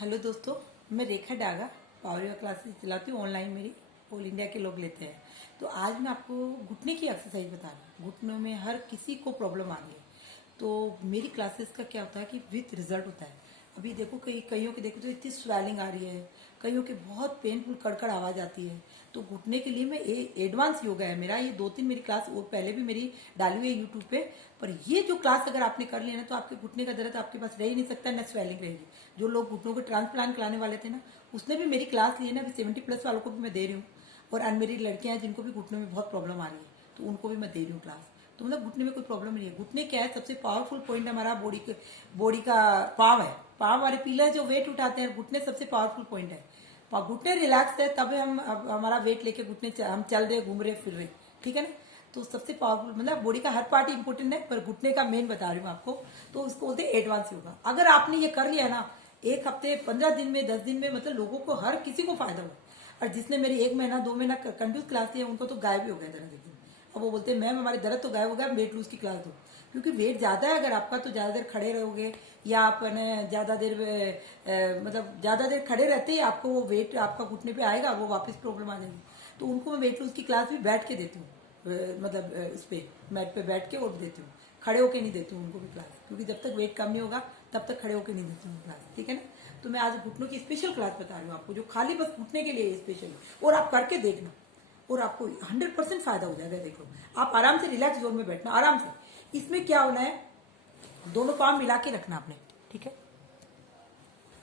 Hello दोस्तों, मैं रेखा Daga power yoga classes चलाती हूँ ऑनलाइन। मेरी ऑल इंडिया के लोग लेते हैं। तो आज मैं आपको घुटने की एक्सरसाइज बता रही हूँ। घुटनों में हर किसी को प्रॉब्लम आ रही है। तो मेरी क्लासेस का क्या होता है कि विथ रिजल्ट होता है। अभी देखो कईयों के देखो तो इतनी स्वेलिंग आ रही है, कईयों के बहुत पेनफुल कड़कड़ आवाज आती है। तो घुटने के लिए मैं एडवांस योगा है मेरा, ये 2-3 मेरी क्लास वो पहले भी मेरी डाली हुई है यूट्यूब पे। पर ये जो क्लास अगर आपने कर लिया ना तो आपके घुटने का दर्द आपके पास रह ही नहीं सकता, ना स्वेलिंग रहेगी। जो लोग घुटनों को ट्रांसप्लांट कराने वाले थे ना, उसने भी मेरी क्लास ली है ना। अभी 70+ वालों को भी मैं दे रही हूँ, और अनमेरिड लड़कियां हैं जिनको भी घुटनों में बहुत प्रॉब्लम आ रही है, तो उनको भी मैं दे रही हूँ क्लास। तो मतलब घुटने में कोई प्रॉब्लम नहीं है। घुटने क्या है, सबसे पावरफुल पॉइंट हमारा बॉडी का पाव है। पाव वाले पिलर जो वेट उठाते हैं, घुटने सबसे पावरफुल पॉइंट है। घुटने रिलैक्स है तब हम हमारा वेट लेके घुटने हम चल रहे, घूम रहे, फिर रहे, ठीक है ना। तो सबसे पावरफुल मतलब बॉडी का हर पार्ट इंपॉर्टेंट है, पर घुटने का मेन बता रही हूँ आपको। तो उसको बोलते हैं एडवांस योगा। अगर आपने ये कर लिया ना, 1 हफ्ते, 15 दिन में, 10 दिन में, मतलब लोगों को हर किसी को फायदा हुआ। और जिसने मेरी 1 महीना 2 महीना कंटिन्यूस क्लास लिया, उनको तो गायब ही हो गया दर्द एकदम। अब वो बोलते हैं मैम हमारे दर्द तो गायब हो गया, वेट लूज की क्लास दो। क्योंकि वेट ज्यादा है अगर आपका, तो ज्यादा देर खड़े रहोगे, या आप ज्यादा देर मतलब ज्यादा देर खड़े रहते ही आपको वो वेट आपका घुटने पे आएगा, वो वापस प्रॉब्लम आ जाएगी। तो उनको मैं वेट लूज की क्लास भी बैठ के देती हूँ, मतलब इस पे मैट पे बैठ के और देती हूँ। खड़े होके नहीं देती हूँ उनको भी क्लास, क्योंकि जब तक वेट कम नहीं होगा तब तक खड़े होके नहीं देती हूँ क्लास, ठीक है ना। तो मैं आज घुटनों की स्पेशल क्लास बता रही हूँ आपको, जो खाली बस घुटने के लिए स्पेशल, और आप करके देखना और आपको 100% फायदा हो जाएगा। देखो, आप आराम से रिलैक्स जोन में बैठना, आराम से। इसमें क्या होना है, दोनों पाँव मिला के रखना आपने, ठीक है।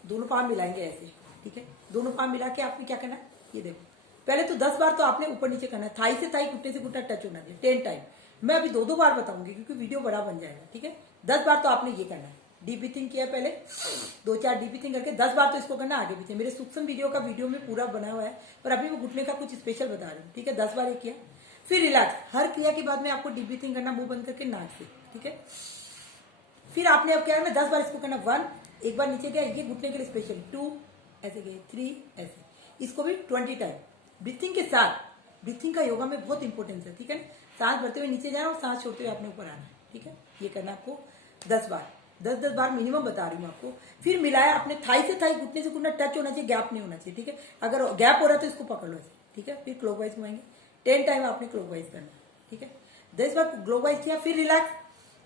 दोनों पाँव मिलाएंगे ऐसे, ठीक है। दोनों पाँव मिला के आपने क्या करना है, ये देखो। पहले तो 10 बार तो आपने ऊपर नीचे करना है, थाई से थाई, घुटने से घुटना टच होना चाहिए 10 टाइम। मैं अभी 2-2 बार बताऊंगी क्योंकि वीडियो बड़ा बन जाएगा, ठीक है। 10 बार तो आपने ये करना है। डीप ब्रीथिंग किया पहले, 2-4 डीप ब्रीथिंग करके 10 बार तो इसको करना आगे पीछे। मेरे सूक्ष्म वीडियो में पूरा बना हुआ है, पर अभी मैं घुटने का कुछ स्पेशल बता रही हूँ, ठीक है। 10 बार ये किया, फिर रिलैक्स। हर क्रिया के बाद में आपको डीप ब्रीथिंग करना, मुंह बंद करके, नाक से, ठीक है। फिर आपने अब क्या करना, 10 बार इसको करना। 1, एक बार नीचे गया, ये घुटने के लिए स्पेशल। 2 ऐसे गए, 3 ऐसे, इसको भी 20 टाइम ब्रीथिंग के साथ। ब्रीथिंग का योगा में बहुत इंपॉर्टेंस है, ठीक है। सांस भरते हुए नीचे जाना और सांस छोड़ते हुए आपने ऊपर आना है, ठीक है। ये करना आपको 10 बार, 10-10 बार मिनिमम बता रही हूँ आपको। फिर मिलाया आपने, थाई से थाई, घुटने से घुटना टच होना चाहिए, गैप नहीं होना चाहिए, ठीक है। अगर गैप हो रहा है तो इसको पकड़ लो ऐसे, ठीक है। फिर क्लॉकवाइज घुमाएंगे, 10 टाइम आपने क्लॉकवाइज करना है, ठीक है। 10 बार क्लॉकवाइज किया, फिर रिलैक्स।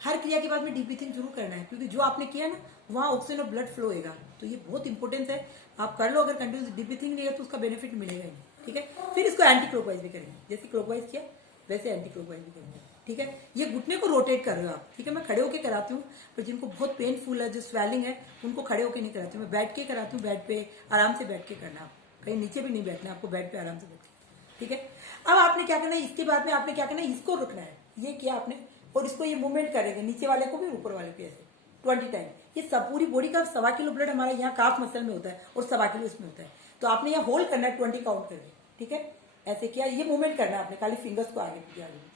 हर क्रिया के बाद में डीप ब्रीथिंग जरूर करना है, क्योंकि जो आपने किया ना, वहां ऑक्सीजन और ब्लड फ्लो होगा। तो ये बहुत इंपॉर्टेंस है, आप कर लो। अगर कंटिन्यूस डीप ब्रीथिंग नहीं है तो उसका बेनिफिट मिलेगा ही, ठीक है। फिर इसको एंटी क्लॉकवाइज भी करेंगे, जैसे क्लॉकवाइज किया वैसे एंटी क्लॉकवाइज भी करेंगे, ठीक है। ये घुटने को रोटेट कर रहे हो आप, ठीक है। मैं खड़े होकर कराती हूँ, पर जिनको बहुत पेनफुल है, जो स्वेलिंग है, उनको खड़े होकर नहीं कराती हूँ, मैं बैठ के कराती हूँ। बेड पे आराम से बैठ के करना, आप कहीं नीचे भी नहीं बैठना, आपको बेड पे आराम से बैठ के, ठीक है। अब आपने क्या करना है, इसके बाद में आपने क्या करना है, इसको रुकना है। ये किया आपने, और इसको ये मूवमेंट करेंगे, नीचे वाले को भी ऊपर वाले पे, ऐसे 20 टाइम। ये सब पूरी बॉडी का 1.25 किलो ब्लड हमारे यहाँ काफ मसल में होता है, और 1.25 किलो इसमें होता है। तो आपने यहाँ होल्ड करना है 20 काउंट करके, ठीक है। ऐसे किया, ये मूवमेंट करना है आपने, खाली फिंगर्स को आगे पीछे, आगे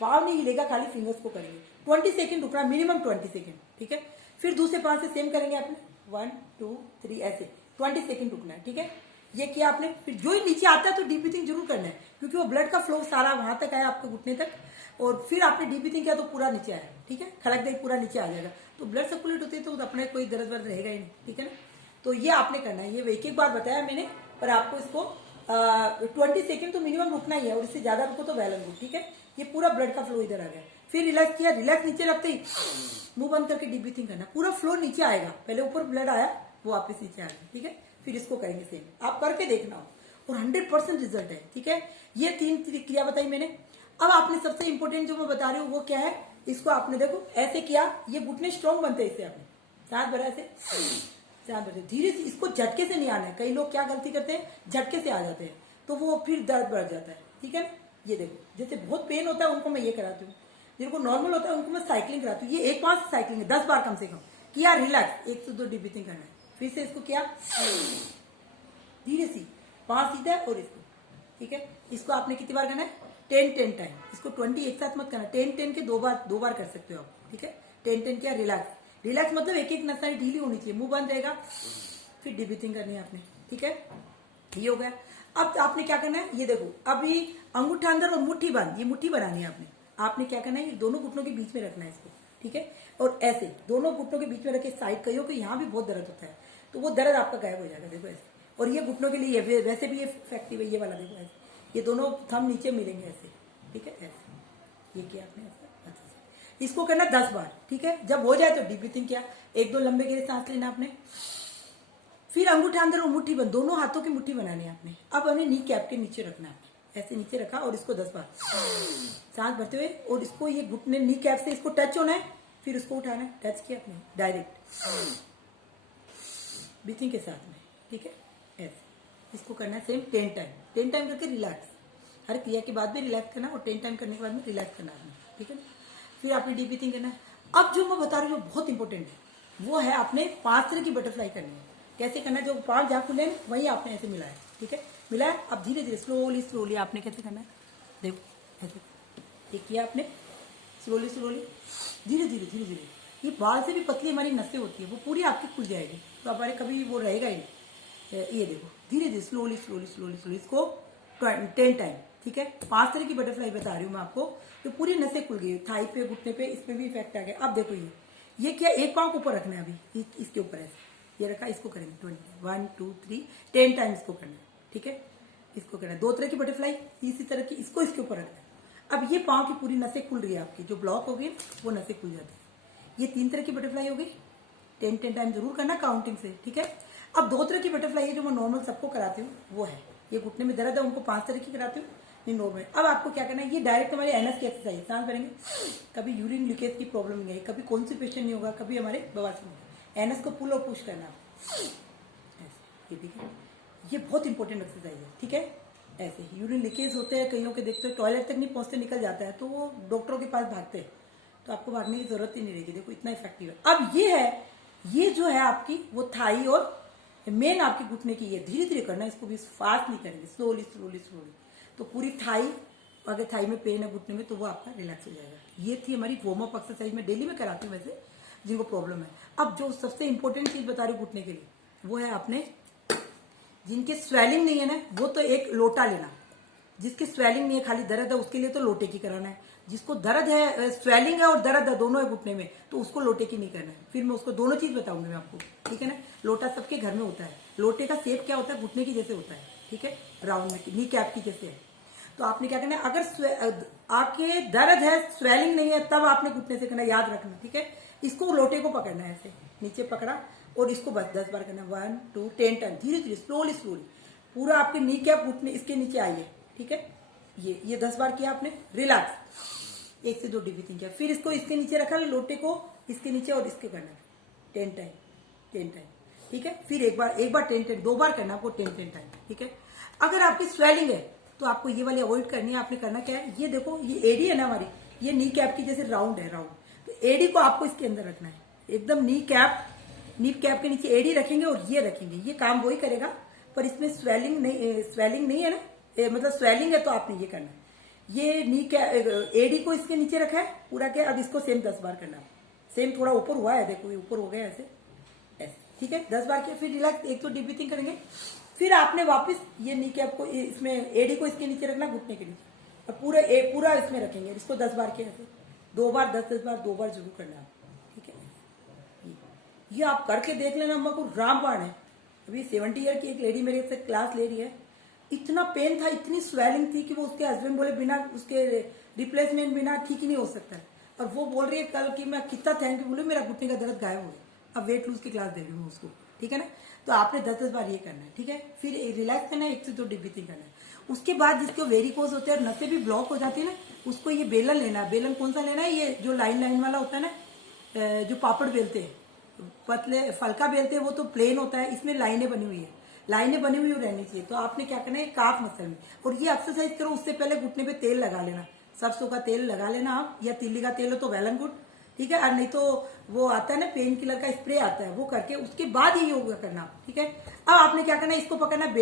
पाव नहीं हिलेगा, खाली फिंगर्स को करेंगे। 20 सेकंड रुकना, मिनिमम 20 सेकंड, ठीक है। फिर दूसरे पांव से सेम करेंगे आपने, 1 2 3 ऐसे 20 सेकंड रुकना है, ठीक है। ये किया आपने। फिर जो ही नीचे आता है तो डीप ब्रीथिंग जरूर करना है, क्योंकि वो ब्लड का फ्लो सारा वहां तक आया, आपके घुटने तक। और फिर आपने डीप ब्रीथिंग किया तो पूरा नीचे आया, ठीक है। खड़क गई, पूरा नीचे आ जाएगा। तो ब्लड सर्कुलेट होती है तो अपने कोई दर्द वर्द रहेगा ही नहीं, ठीक है ना। तो ये आपने करना है। ये एक बार बताया मैंने, पर आपको इसको 20 सेकंड तो मिनिमम रुकना ही है, और इससे ज्यादा रुको तो वेल एंड गुड, ठीक है। ये पूरा ब्लड का फ्लो इधर आ गया। फिर रिलैक्स किया, रिलैक्स नीचे रखते ही मुंह बंद करके डीप ब्रीथिंग करना, पूरा फ्लो नीचे आएगा। पहले ऊपर ब्लड आया, वो वापस नीचे आ गया, ठीक है। फिर इसको करेंगे सेम, आप करके देखना, और 100% रिजल्ट है, ठीक है। ये 3 क्रिया बताई मैंने। अब आपने सबसे इंपॉर्टेंट जो मैं बता रही हूँ वो क्या है, इसको आपने देखो ऐसे किया, ये घुटने स्ट्रॉन्ग बनते हैं इससे। आपने सांस भरा ऐसे, सांस भरते धीरे से, इसको झटके से नहीं आना है। कई लोग क्या गलती करते हैं, झटके से आ जाते हैं, तो वो फिर दर्द बढ़ जाता है, ठीक है ना। ये देखो, जैसे बहुत पेन होता है उनको मैं ये कराती हूँ, जिनको नॉर्मल होता है उनको मैं साइकिलिंग कराती हूँ। ये 1-5 साइकिलिंग है, 10 बार कम से कम किया, रिलैक्स। 1 से 2 डीप ब्रीथिंग करना है। फिर से इसको किया, धीरे सी, 5 सीधा और इसको, ठीक है। इसको आपने कितनी बार करना है, 10 टाइम। इसको 20 एक साथ मत करना, 10 के 2 बार कर सकते हो आप, ठीक है। 10 किया, रिलैक्स। रिलैक्स मतलब एक एक नसाएं ढीली होनी चाहिए, मुंह बंद रहेगा। फिर डीप ब्रीथिंग करनी है आपने, ठीक है। ये हो गया। अब आपने क्या करना है, ये देखो, अभी अंगूठा अंदर और मुट्ठी बंद, ये मुट्ठी बनानी है आपने। आपने क्या करना है, ये दोनों घुटनों के बीच में रखना है इसको, ठीक है। और ऐसे दोनों घुटनों के बीच में रखे, साइड कहियो कि यहाँ भी बहुत दर्द होता है, तो वो दर्द आपका गायब हो जाएगा। देखो ऐसे, और ये घुटनों के लिए वैसे भी ये इफेक्टिव है, ये वाला देखो ऐसे, ये दोनों थंब नीचे मिलेंगे ऐसे, ठीक है ऐसे, ये किया आपने ऐसे अच्छे से। इसको करना 10 बार, ठीक है। जब हो जाए तो डीप ब्रीथिंग किया, 1-2 लंबे गहरे सांस लेना आपने, फिर अंगूठे अंदर और मुट्ठी बंद, दोनों हाथों की मुट्ठी बनानी है आपने। अब हमें नी कैप के नीचे रखना है, ऐसे नीचे रखा और इसको 10 बार सांस भरते हुए, और इसको ये घुटने नी कैप से इसको टच होना है, फिर उसको उठाना है, टच किया आपने डायरेक्ट ब्रीथिंग के साथ में, ठीक है ऐसे। इसको करना है सेम 10 टाइम करके रिलैक्स, हर क्रिया के बाद में रिलैक्स करना, और 10 टाइम करने के बाद में रिलैक्स करना आपने, ठीक है ना। फिर आपने डीप ब्रीथिंग करना है। अब जो मैं बता रही हूँ बहुत इंपॉर्टेंट है, वो है आपने 5 तरह की बटरफ्लाई करनी है। कैसे करना है, जो पाँव जहाँ खुले वहीं आपने ऐसे मिला है, ठीक है मिला है। अब धीरे धीरे स्लोली आपने कैसे करना है, देखो ऐसे, ये किया आपने, स्लोली धीरे धीरे ये बाल से भी पतली हमारी नसें होती है, वो पूरी आपकी खुल जाएगी, तो हमारे कभी वो रहेगा ही नहीं। ये देखो धीरे धीरे स्लोली इसको 10 टाइम, ठीक है। 5 तरह की बटरफ्लाई बता रही हूँ मैं आपको, तो पूरी नसें खुल गई, थाई पे, घुटने पे, इस पे भी इफेक्ट आ गया। अब देखो ये क्या, एक पाँव को ऊपर रखना है अभी, इसके ऊपर ऐसे ये रखा, इसको करेंगे 1 2 3 10 टाइम इसको करना है, ठीक है। इसको करना है 2 तरह की बटरफ्लाई, इसी तरह की, इसको इसके ऊपर रखना है। अब ये पाँव की पूरी नसें खुल रही है आपकी, जो ब्लॉक हो गई वो नसें खुल जाती है। ये 3 तरह की बटरफ्लाई हो गई, 10 टाइम जरूर करना काउंटिंग से, ठीक है। अब 2 तरह की बटरफ्लाई है जो मैं नॉर्मल सबको कराती हूँ, वो है ये घुटने में दर्द है उनको 5 तरह की कराती हूँ, नहीं नॉर्मल। अब आपको क्या करना है, ये डायरेक्ट हमारे एनएस की एक्सरसाइज, सांस भरेंगे, कभी यूरिन लीकेज की प्रॉब्लम नहीं है, कभी कॉन्स्टिपेशन नहीं होगा, कभी हमारे बवासीर नहीं होगा। एनएस को पुल और पुश करना ऐसे, ये ठीक है, ये बहुत इंपॉर्टेंट एक्सरसाइज है, ठीक है। ऐसे यूरिन लीकेज होते हैं कईयों के, देखते हो टॉयलेट तक नहीं पहुंचते, निकल जाता है, तो वो डॉक्टरों के पास भागते हैं, तो आपको भागने की जरूरत ही नहीं रहेगी। देखो इतना इफेक्टिव है। अब ये है, ये जो है आपकी वो थाई और मेन आपकी घुटने की, ये धीरे धीरे करना है, इसको भी फास्ट नहीं करेंगे, स्लोली, तो पूरी थाई, अगर थाई में पेन है घुटने में तो वो आपका रिलैक्स हो जाएगा। ये थी हमारी वार्म अप एक्सरसाइज, मैं डेली में कराती हूँ वैसे जिनको प्रॉब्लम है। अब जो सबसे इंपॉर्टेंट चीज बता रही हूँ घुटने के लिए, वो है आपने, जिनके स्वेलिंग नहीं है ना, वो तो एक लोटा लेना, जिसकी स्वेलिंग नहीं है खाली दर्द है उसके लिए तो लोटे की कराना है। जिसको दर्द है, स्वेलिंग है और दर्द है दोनों है घुटने में, तो उसको लोटे की नहीं करना है। फिर मैं उसको दोनों चीज बताऊंगी मैं आपको, ठीक है ना। लोटा सबके घर में होता है, लोटे का शेप क्या होता है, घुटने की जैसे होता है, ठीक है, राउंड में, नी कैप की जैसे है। तो आपने क्या करना है, अगर आके दर्द है, स्वेलिंग नहीं है, तब आपने घुटने से करना, याद रखना, ठीक है। इसको लोटे को पकड़ना है, ऐसे नीचे पकड़ा और इसको बस 10 बार करना, 1 2 10 टाइम, धीरे धीरे स्लोली पूरा आपके नी कैप घुटने इसके नीचे आइए, ठीक है। ये 10 बार किया आपने, रिलैक्स, 1 से 2 डीप ब्रीथिंग किया, फिर इसको इसके नीचे रखा, लोटे को इसके नीचे और इसके करना 10 टाइम, ठीक है। फिर एक बार 10 2 बार करना आपको 10 टाइम, ठीक है। अगर आपकी स्वेलिंग है तो आपको ये वाली अवॉइड करनी है। आपने करना क्या है, ये देखो ये एडी है ना हमारी, ये नी कैप की जैसे राउंड है, तो एडी को आपको इसके अंदर रखना है, एकदम नी कैप के नीचे एडी रखेंगे और ये रखेंगे, ये काम वही करेगा, पर इसमें स्वेलिंग नहीं है ना, मतलब स्वेलिंग है तो आपने ये करना है। ये नी कैप एडी को इसके नीचे रखा है पूरा क्या। अब इसको सेम 10 बार करना, सेम थोड़ा ऊपर हुआ है, देखो ये ऊपर हो गया ऐसे, ठीक है। 10 बार किया, फिर रिलैक्स, एक तो डीप ब्रीथिंग करेंगे, फिर आपने वापस ये नी कैप को इसमें, एडी को इसके नीचे रखना, घुटने के नीचे, और पूरा इसमें रखेंगे। इसको 10 बार किया ऐसे, 2 बार 10 बार 2 बार जरूर करना है, ठीक है। ये आप करके देख लेना, अम्मा को रामबाण है। अभी 70 ईयर की एक लेडी मेरे से क्लास ले रही है, इतना पेन था, इतनी स्वेलिंग थी कि वो उसके हस्बैंड बोले बिना उसके रिप्लेसमेंट बिना ठीक ही नहीं हो सकता है। और वो बोल रही है कल कि मैं कितना थैंक यू बोलूँ, मेरा घुटने का दर्द गायब हो गया। अब वेट लूज की क्लास दे रही हूँ उसको, ठीक है ना। तो आपने 10 बार ये करना है, ठीक है। फिर रिलैक्स करना है, 1 से 2 डीप ब्रीथिंग करना है। उसके बाद जिसको वेरिकोज होते हैं और नसें भी ब्लॉक हो जाती है ना, उसको ये बेलन लेना है। बेलन कौन सा लेना है, ये जो लाइन वाला होता है ना, जो पापड़ बेलते हैं, पतले फलका बेलते हैं, वो तो प्लेन होता है, इसमें लाइनें बनी हुई है, लाइनें बनी हुई रहनी चाहिए। तो आपने क्या करना है, काफ मसल में, और ये एक्सरसाइज करो उससे पहले घुटने पे तेल लगा लेना, सरसों का तेल लगा लेना आप, या तिल्ली का तेल हो तो वेल एंड गुड, ठीक है। और नहीं तो वो आता है ना पेन किलर का स्प्रे आता है, वो करके उसके बाद ही योगा करना, ठीक है। अब आपने क्या करना है, इसको पकड़ना है,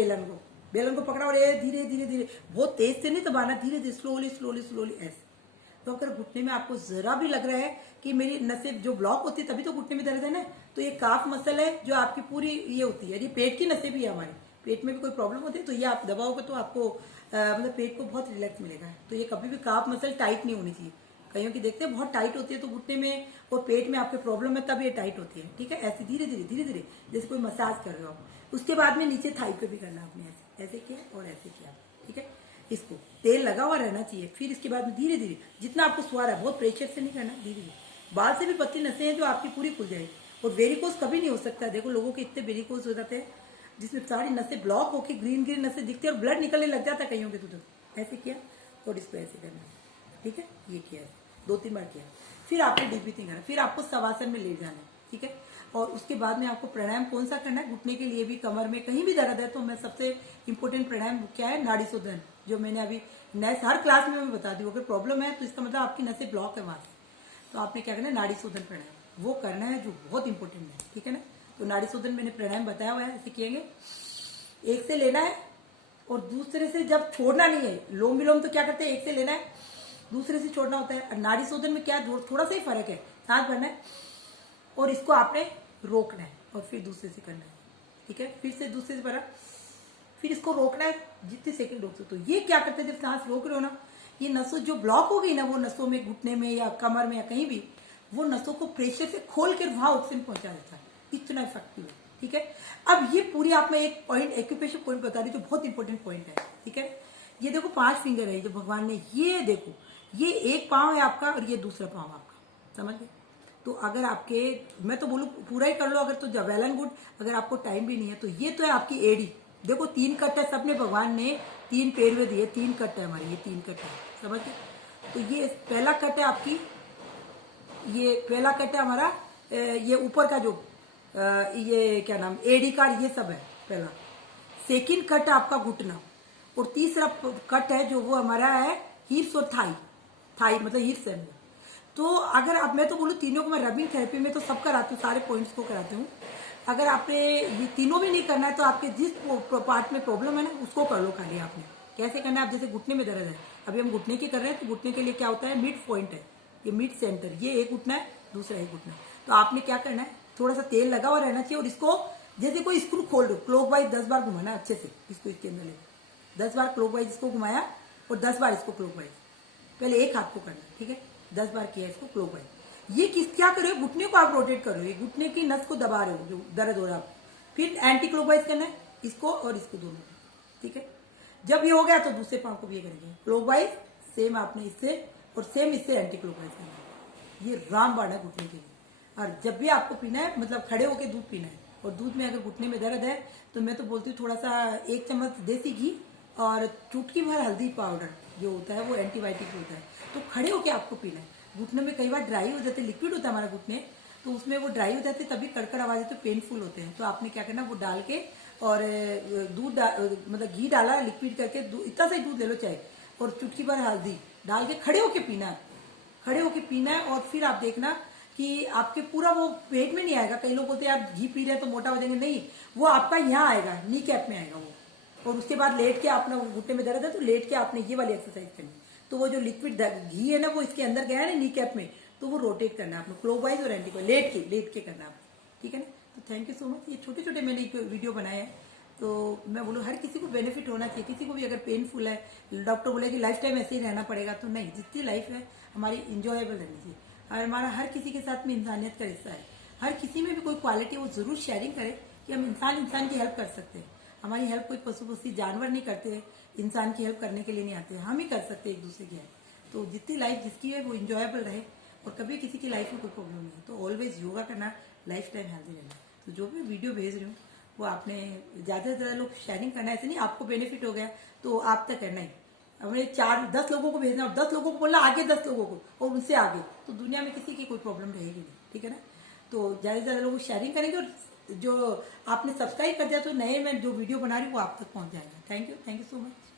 बेलन को पकड़ा और ये धीरे धीरे, बहुत तेज से नहीं दबाना, धीरे धीरे स्लोली ऐसे। तो अगर घुटने में आपको जरा भी लग रहा है कि मेरी नसें जो ब्लॉक होती है तभी तो घुटने में दर्द है ना, तो ये काफ मसल है जो आपकी पूरी ये होती है, ये पेट की नसें भी है हमारी, पेट में भी कोई प्रॉब्लम होती है तो ये आप दबाओगे तो आपको मतलब पेट को बहुत रिलैक्स मिलेगा। तो ये कभी भी काफ मसल टाइट नहीं होनी चाहिए, कईयों की देखते हैं बहुत टाइट होती है, तो घुटने में और पेट में आपके प्रॉब्लम है तब ये टाइट होती है। ठीक है, ऐसे धीरे धीरे जैसे कोई मसाज कर रहे हो आप। उसके बाद में नीचे थाई पे भी करना आपने, ऐसे ऐसे किया और ऐसे किया। ठीक है, इसको तेल लगा हुआ रहना चाहिए। फिर इसके बाद में धीरे धीरे जितना आपको स्वार है, बहुत प्रेशर से नहीं करना, धीरे धीरे। बाल से भी पतली नसें हैं जो आपकी पूरी खुल जाएगी। और वेरिकोस कभी नहीं हो सकता। देखो लोगों के इतने वेरिकोस हो जाते हैं जिसमें सारी नसें ब्लॉक होकर ग्रीन ग्रीन नसें दिखती है और ब्लड निकलने लग जाता है कईयों के। तो ऐसे किया और इसको ऐसे करना। ठीक है, ये किया 2-3 बार किया। फिर आपको डीप ब्रीथिंग करना, फिर आपको शवासन में लेट जाना है। ठीक है, और उसके बाद में आपको प्राणायाम कौन सा करना है, घुटने के लिए भी, कमर में कहीं भी दर्द है तो मैं सबसे इंपॉर्टेंट प्राणायाम क्या है, नाड़ी शोधन, जो मैंने अभी हर क्लास में मैं बता दी। अगर प्रॉब्लम है तो इसका मतलब आपकी नसें ब्लॉक है वहां से, तो आपने क्या करना है, नाड़ी शोधन प्राणायाम वो करना है, जो बहुत इंपॉर्टेंट है। ठीक है ना, तो नाड़ी शोधन मैंने प्राणायाम बताया हुआ है, ऐसे किएंगे। एक से लेना है और दूसरे से जब छोड़ना नहीं है। लोम विलोम तो क्या करते हैं, एक से लेना है दूसरे से छोड़ना होता है। और नाड़ी शोधन में क्या थोड़ा सा ही फर्क है, सांस भरना है और इसको आपने रोकना है और फिर दूसरे से करना है। ठीक है, फिर से दूसरे से भरा, फिर इसको रोकना है जितने सेकंड रोक सकते। तो ये क्या करते हैं, जब सांस रोक रहे हो ना, ये नसों जो ब्लॉक हो गई ना, वो नसों में, घुटने में या कमर में या कहीं भी, वो नसों को प्रेशर से खोल कर वहां ऑक्सीजन पहुंचा देता है। इतना इफेक्टिव है। ठीक है, अब ये पूरी आप में एक पॉइंट, एक्यूप्रेशर पॉइंट बता रही जो बहुत इंपॉर्टेंट पॉइंट है। ठीक है, ये देखो 5 फिंगर है जो भगवान ने, ये देखो, ये एक पांव है आपका और ये दूसरा पांव आपका, समझ गए। तो अगर आपके, मैं तो बोलूँ पूरा ही कर लो अगर, तो वेल एंड गुड। अगर आपको टाइम भी नहीं है तो ये तो है आपकी एडी। देखो 3 कट है, सबने भगवान ने 3 पैर में दिए, 3 कट है हमारे, ये 3 कट है, समझ गए। तो ये पहला कट है आपकी, ये पहला कट है हमारा, ये ऊपर का जो ये क्या नाम, एडी का, ये सब है पहला। सेकंड कट आपका घुटना, और तीसरा कट है जो वो हमारा है हिप्स और थाई, थाई मतलब हिप्स है। तो अगर आप, मैं तो बोलूँ तीनों को, मैं रबिंग थेरेपी में तो सब कराती हूँ, सारे पॉइंट्स को कराती हूँ। अगर आपने ये तीनों भी नहीं करना है तो आपके जिस पार्ट में प्रॉब्लम है ना, उसको कर लो खाली आपने। कैसे करना है, आप जैसे घुटने में दर्द है, अभी हम घुटने की कर रहे हैं, तो घुटने के लिए क्या होता है, मिड पॉइंट है, ये मिड सेंटर, ये एक घुटना है, दूसरा एक घुटना है। तो आपने क्या करना है, थोड़ा सा तेल लगा हुआ रहना चाहिए और इसको जैसे कोई स्क्रू खोल दो, क्लॉकवाइज 10 बार घुमाना अच्छे से, इसको इसके अंदर ले 10 बार क्लॉकवाइज इसको घुमाया और 10 बार इसको क्लॉकवाइज, पहले एक हाथ को करना। ठीक है, 10 बार किया इसको क्लॉकवाइज। ये किस क्या कर रहे हो, घुटने को आप रोटेट कर रहे हो, ये घुटने की नस को दबा रहे हो जो दर्द हो रहा है। फिर एंटी क्लॉकवाइज करना है इसको और इसको दोनों। ठीक है, जब ये हो गया तो दूसरे पांव को भी ये करेंगे क्लॉकवाइज, सेम आपने इससे और सेम इससे एंटी क्लॉकवाइज करना है। ये रामबाण है घुटने के लिए। और जब भी आपको पीना है, मतलब खड़े होकर दूध पीना है, और दूध में अगर घुटने में दर्द है तो मैं तो बोलती हूँ थोड़ा सा 1 चम्मच देसी घी और चुटकी भर हल्दी पाउडर जो होता है वो एंटीबायोटिक होता है, तो खड़े होकर आपको पीना है। घुटने में कई बार ड्राई हो जाते, लिक्विड होता है हमारा घुटने, तो उसमें वो ड्राई हो जाते, तभी कड़कड़ आवाज आती है, पेनफुल होते हैं। तो आपने क्या करना, वो डाल के और दूध मतलब घी डाला लिक्विड करके, इतना सा ही दूध ले लो चाहे, और चुटकी भर हल्दी डाल के खड़े होके पीना है, खड़े होके पीना है। और फिर आप देखना कि आपके पूरा वो पेट में नहीं आएगा। कई लोग बोलते हैं यार घी पी रहे हैं तो मोटा हो जाएंगे, नहीं, वो आपका यहाँ आएगा, नी कैप में आएगा वो। और उसके बाद लेट के आपने, घुटने में दर्द है तो लेट के आपने ये वाली एक्सरसाइज करनी, तो वो जो लिक्विड घी है ना वो इसके अंदर गया है ना नी कैप में, तो वो रोटेट करना है आपने, क्लॉकवाइज और एंटी लेट के करना है। ठीक है ना, तो थैंक यू सो मच। ये छोटे छोटे मैंने वीडियो बनाए हैं, तो मैं बोलूँ हर किसी को बेनिफिट होना चाहिए। किसी को भी अगर पेनफुल है, डॉक्टर बोले कि लाइफ टाइम ऐसे ही रहना पड़ेगा, तो नहीं, जितनी लाइफ है हमारी इंजॉयबल रहनी चाहिए। और हमारा हर किसी के साथ में इंसानियत का हिस्सा है। हर किसी में भी कोई क्वालिटी वो जरूर शेयरिंग करे कि हम इंसान की हेल्प कर सकते हैं। हमारी हेल्प कोई पशु पक्षी जानवर नहीं करते, इंसान की हेल्प करने के लिए नहीं आते, हम ही कर सकते हैं एक दूसरे की हेल्प। तो जितनी लाइफ जिसकी है वो इंजॉयबल रहे और कभी किसी की लाइफ में कोई प्रॉब्लम नहीं है। तो ऑलवेज योगा करना, लाइफ टाइम हेल्थी रहना। तो जो भी वीडियो भेज रही हूँ वो आपने ज्यादा से ज्यादा लोग शेयरिंग करना है। ऐसे नहीं आपको बेनिफिट हो गया तो आप तक करना ही, हमने 4-10 लोगों को भेजना और 10 लोगों को बोलना आगे 10 लोगों को और उनसे आगे, तो दुनिया में किसी की कोई प्रॉब्लम रहेगी नहीं। ठीक है ना, तो ज्यादा से ज्यादा लोग शेयरिंग करेंगे और जो आपने सब्सक्राइब कर दिया तो नए मैं जो वीडियो बना रही हूँ वो आप तक पहुंच जाएगा। Thank you so much.